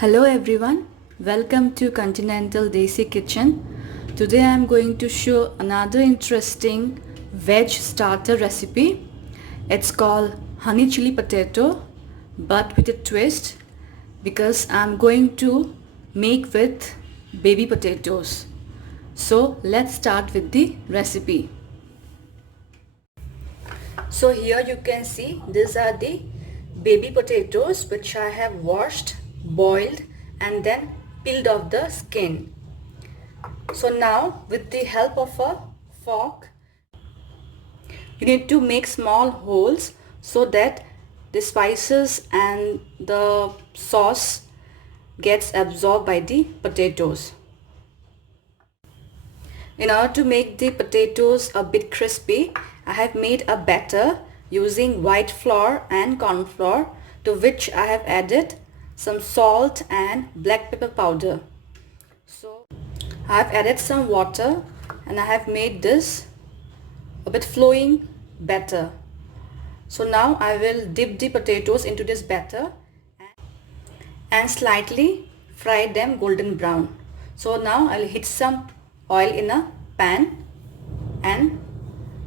Hello everyone, welcome to Continental Desi Kitchen. Today I am going to show another interesting veg starter recipe. It's called honey chili potato but with a twist because I am going to make with baby potatoes. So let's start with the recipe. So here you can see these are the baby potatoes which I have washed, boiled and then peeled off the skin. So now with the help of a fork you need to make small holes so that the spices and the sauce gets absorbed by the potatoes. In order to make the potatoes a bit crispy, I have made a batter using white flour and corn flour, to which I have added some salt and black pepper powder. So I have added some water and I have made this a bit flowing batter. So now I will dip the potatoes into this batter and slightly fry them golden brown. So now I'll heat some oil in a pan and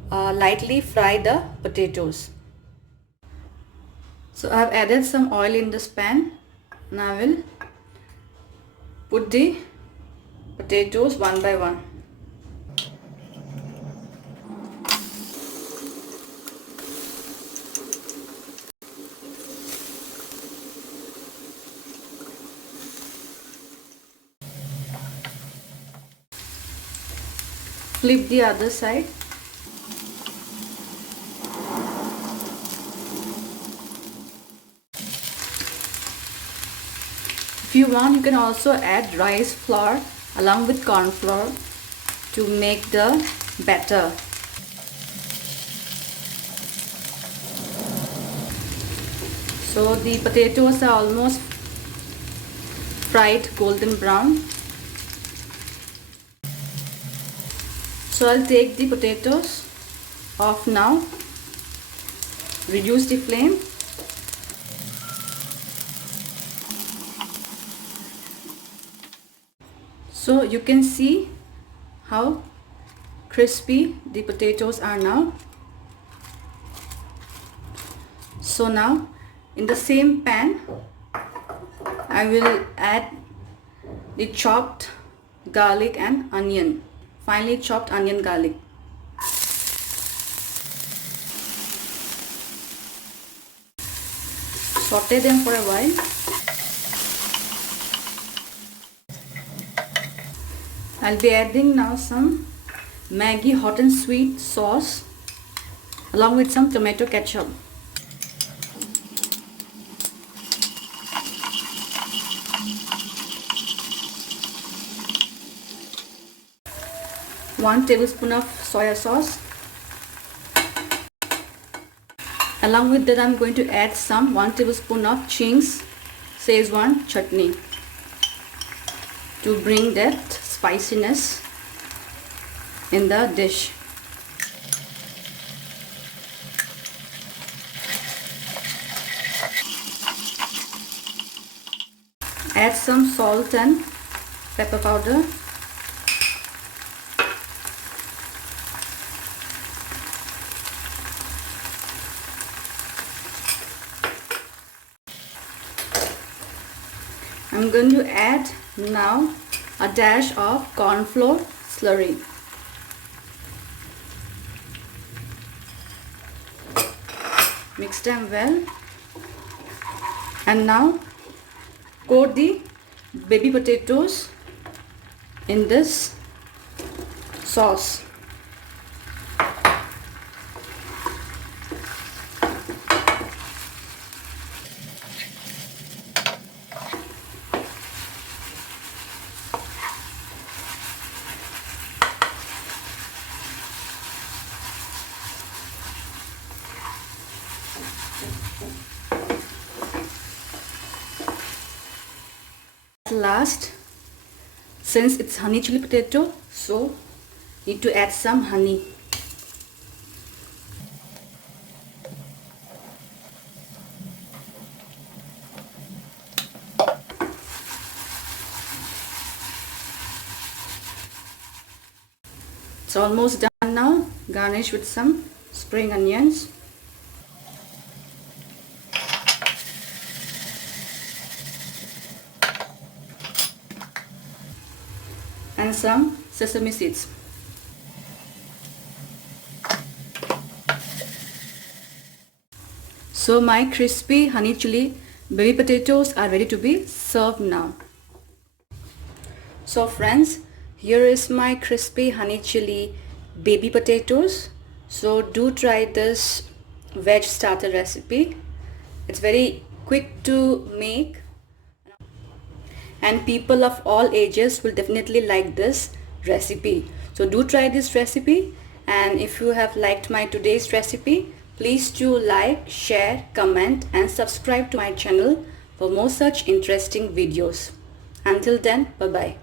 lightly fry the potatoes. So I have added some oil in this pan and I will put the potatoes one by one. Flip the other side. If you want, you can also add rice flour along with corn flour to make the batter. So the potatoes are almost fried golden brown. So I'll take the potatoes off now, reduce the flame. So you can see how crispy the potatoes are now. So now in the same pan I will add the chopped garlic and onion. Finely chopped onion garlic. Saute them for a while. I'll be adding now some Maggi hot and sweet sauce along with some tomato ketchup. One tablespoon of soya sauce. Along with that I'm going to add some 1 tablespoon of Ching's Schezwan chutney to bring that spiciness in the dish. Add some salt and pepper powder. I'm going to add now a dash of cornflour slurry. Mix them well and now coat the baby potatoes in this sauce. Last, since it's honey chili potato, so need to add some honey. It's almost done now. Garnish with some spring onions. And some sesame seeds. So my crispy honey chili baby potatoes are ready to be served now. So friends, here is my crispy honey chili baby potatoes. So do try this veg starter recipe. It's very quick to make and people of all ages will definitely like this recipe. So do try this recipe, and if you have liked my today's recipe, please do like, share, comment and subscribe to my channel for more such interesting videos. Until then, bye bye.